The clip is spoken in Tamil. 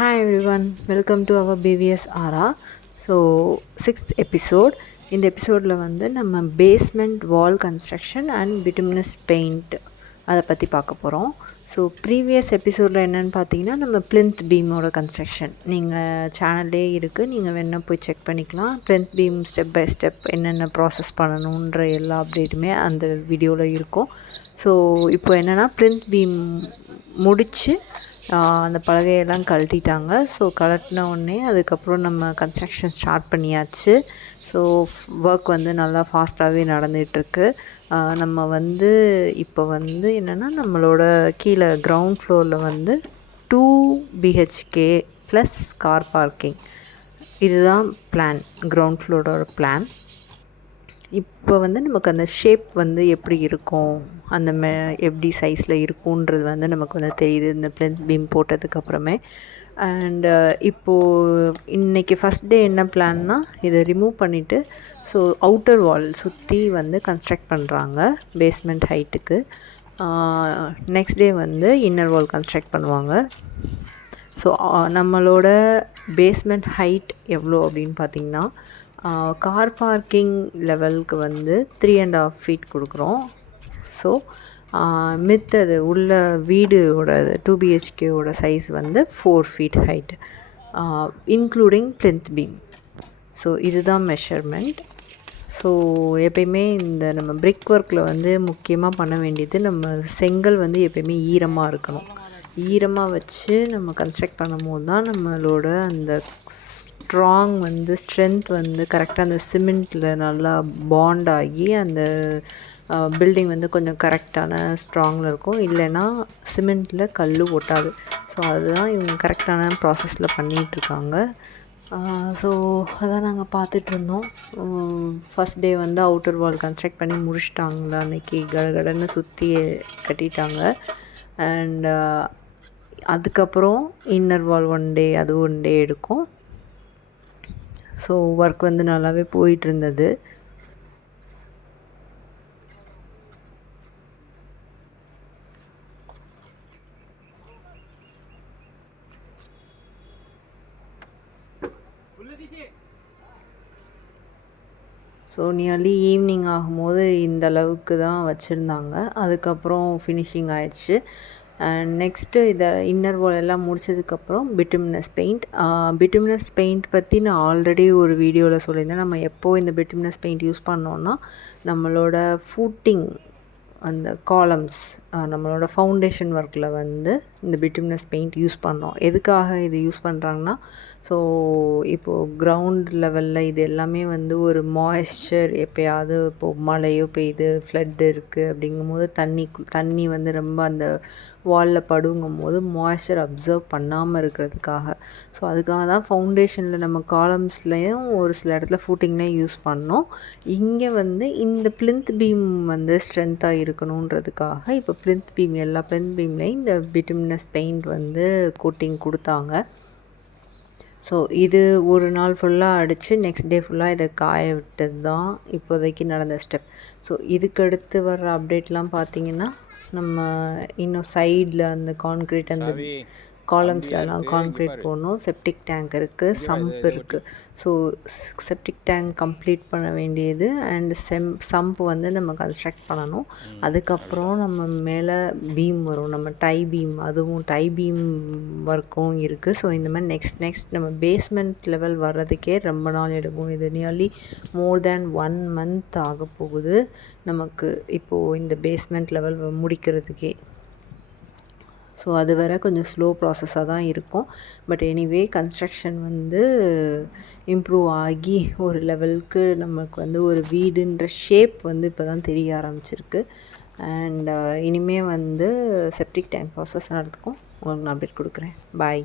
Hi everyone, welcome to our BVS ARA. So 6th episode. இந்த எபிசோடில் வந்து நம்ம basement wall construction and bituminous paint அதை பற்றி பார்க்க போகிறோம். ஸோ ப்ரீவியஸ் எபிசோடில் என்னென்னு பார்த்தீங்கன்னா நம்ம பிளிந்த் பீமோட கன்ஸ்ட்ரக்ஷன் நீங்கள் சேனல்லே இருக்குது, நீங்கள் வேணால் போய் செக் பண்ணிக்கலாம். Plinth beam step by step என்னென்ன ப்ராசஸ் பண்ணணுன்ற எல்லா அப்டேட்டுமே அந்த வீடியோவில் இருக்கும். ஸோ இப்போ என்னென்னா பிளிந்த் பீம் முடித்து அந்த பலகையெல்லாம் கழட்டிட்டாங்க. ஸோ கழட்டின உடனே அதுக்கப்புறம் நம்ம கன்ஸ்ட்ரக்ஷன் ஸ்டார்ட் பண்ணியாச்சு. ஸோ ஒர்க் வந்து நல்லா ஃபாஸ்ட்டாகவே நடந்துகிட்ருக்கு. நம்ம வந்து இப்போ வந்து என்னென்னா நம்மளோட கீழே கிரவுண்ட் ஃப்ளோரில் வந்து 2 BHK ப்ளஸ் கார் பார்க்கிங், இதுதான் பிளான், கிரவுண்ட் ஃப்ளோரோட பிளான். இப்போ வந்து நமக்கு அந்த ஷேப் வந்து எப்படி இருக்கும், அந்த எப்படி சைஸில் இருக்குன்றது வந்து நமக்கு வந்து தெரியுது இந்த பிளிந்த் பீம் போட்டதுக்கப்புறமே. அண்டு இப்போது இன்றைக்கி ஃபஸ்ட் டே என்ன பிளான்னா இதை ரிமூவ் பண்ணிவிட்டு ஸோ அவுட்டர் வால் சுற்றி வந்து கன்ஸ்ட்ரக்ட் பண்ணுறாங்க பேஸ்மெண்ட் ஹைட்டுக்கு. நெக்ஸ்ட் டே வந்து இன்னர் வால் கன்ஸ்ட்ரக்ட் பண்ணுவாங்க. ஸோ நம்மளோட பேஸ்மெண்ட் ஹைட் எவ்வளோ அப்படின்னு பார்த்திங்கன்னா கார் பார்க்கிங் லெவலுக்கு வந்து 3.5 feet கொடுக்குறோம். ஸோ மித்தது உள்ள வீடோட 2 BHKவோட சைஸ் வந்து 4 feet height including plinth beam. So இதுதான் மெஷர்மெண்ட். ஸோ எப்பயுமே இந்த நம்ம பிரிக் ஒர்க்கில் வந்து முக்கியமாக பண்ண வேண்டியது நம்ம செங்கல் வந்து எப்பயுமே ஈரமாக இருக்கணும். ஈரமாக வச்சு நம்ம கன்ஸ்ட்ரக்ட் பண்ணும்போது தான் நம்மளோட அந்த ஸ்ட்ராங் வந்து ஸ்ட்ரென்த் வந்து கரெக்டாக அந்த சிமெண்ட்டில் நல்லா பாண்ட் ஆகி அந்த பில்டிங் வந்து கொஞ்சம் கரெக்டான ஸ்ட்ராங்கில் இருக்கும். இல்லைன்னா சிமெண்ட்டில் கல் ஒட்டாது. ஸோ அதுதான் இவங்க கரெக்டான ப்ராசஸில் பண்ணிகிட்ருக்காங்க. ஸோ அதான் நாங்கள் பார்த்துட்ருந்தோம். ஃபஸ்ட் டே வந்து அவுட்டர் வால் கன்ஸ்ட்ரக்ட் பண்ணி முடிச்சிட்டாங்களா அன்றைக்கி, கடகடன்னு சுற்றி கட்டிட்டாங்க. அண்ட் அதுக்கப்புறம் இன்னர் வால் 1 day, அது 1 day எடுக்கும். ஸோ ஒர்க் வந்து நல்லாவே போயிட்டுருந்தது. ஸோ நியர்லி ஈவினிங் ஆகும்போது இந்த அளவுக்கு தான் வச்சுருந்தாங்க. அதுக்கப்புறம் ஃபினிஷிங் ஆயிடுச்சு. அண்ட் நெக்ஸ்ட்டு இதை இன்னர் வால் எல்லாம் முடிச்சதுக்கப்புறம் பிட்டுமினஸ் பெயிண்ட். பிட்டுமினஸ் பெயிண்ட் பற்றி நான் ஆல்ரெடி ஒரு வீடியோவில் சொல்லியிருந்தேன். நம்ம எப்போது இந்த பிட்டுமினஸ் பெயிண்ட் யூஸ் பண்ணோன்னா நம்மளோட ஃபூட்டிங், அந்த காலம்ஸ், நம்மளோட ஃபவுண்டேஷன் ஒர்க்கில் வந்து இந்த பிட்டுமினஸ் பெயிண்ட் யூஸ் பண்ணோம். எதுக்காக இது யூஸ் பண்ணுறாங்கன்னா, ஸோ இப்போது கிரவுண்ட் லெவலில் இது எல்லாமே வந்து ஒரு மாய்ஸ்சர், எப்போயாவது இப்போது மழையோ பெய்யுது, ஃப்ளட் இருக்குது அப்படிங்கும்போது தண்ணி வந்து ரொம்ப அந்த வாலில் படுங்கும் போது மாய்ஸ்சர் அப்சர்வ் பண்ணாமல் இருக்கிறதுக்காக. ஸோ அதுக்காக தான் ஃபவுண்டேஷனில் நம்ம காலம்ஸ்லேயும் ஒரு சில இடத்துல ஃபூட்டிங்லேயும் யூஸ் பண்ணோம். இங்கே வந்து இந்த பிளிந்த் பீம் வந்து ஸ்ட்ரென்த்தாக இருக்கணுன்றதுக்காக இப்போ பிளிந்த் பீம், எல்லா பிளிந்த் பீம்லேயும் இந்த பிட்டுமினஸ் பெயிண்ட் வந்து கோட்டிங் கொடுத்தாங்க. ஸோ இது ஒரு நாள் ஃபுல்லாக அடித்து நெக்ஸ்ட் டே ஃபுல்லாக இதை காய விட்டது தான் இப்போதைக்கு நடந்த ஸ்டெப். ஸோ இதுக்கடுத்து வர்ற அப்டேட்லாம் பார்த்திங்கன்னா நம்ம இன்னும் சைடில் அந்த கான்க்ரீட், அந்த காலம்ஸ்லலாம் கான்க்ரீட் போடணும். செப்டிக் டேங்க் இருக்குது, சம்ப் இருக்குது. ஸோ செப்டிக் டேங்க் கம்ப்ளீட் பண்ண வேண்டியது அண்ட் சம்ப் வந்து நம்ம கன்ஸ்ட்ரக்ட் பண்ணணும். அதுக்கப்புறம் நம்ம மேலே பீம் வரும், நம்ம டை பீம், அதுவும் டை பீம் ஒர்க்கும் இருக்குது. ஸோ இந்த மாதிரி நெக்ஸ்ட் நம்ம பேஸ்மெண்ட் லெவல் வர்றதுக்கே ரொம்ப நாள் எடுக்கும். இது நியர்லி மோர் தேன் 1 month ஆக போகுது நமக்கு இப்போது இந்த பேஸ்மெண்ட் லெவல் முடிக்கிறதுக்கே. ஸோ அது வரை கொஞ்சம் ஸ்லோ ப்ராசஸாக தான் இருக்கும். பட் எனிவே கன்ஸ்ட்ரக்ஷன் வந்து இம்ப்ரூவ் ஆகி ஒரு லெவலுக்கு நமக்கு வந்து ஒரு வீடுன்ற ஷேப் வந்து இப்போ தான் தெரிய ஆரம்பிச்சிருக்கு. அண்ட் இனிமேல் வந்து செப்டிக் டேங்க் ப்ராசஸ் நடக்கும். உங்களுக்கு நான் அப்டேட் கொடுக்குறேன். பாய்.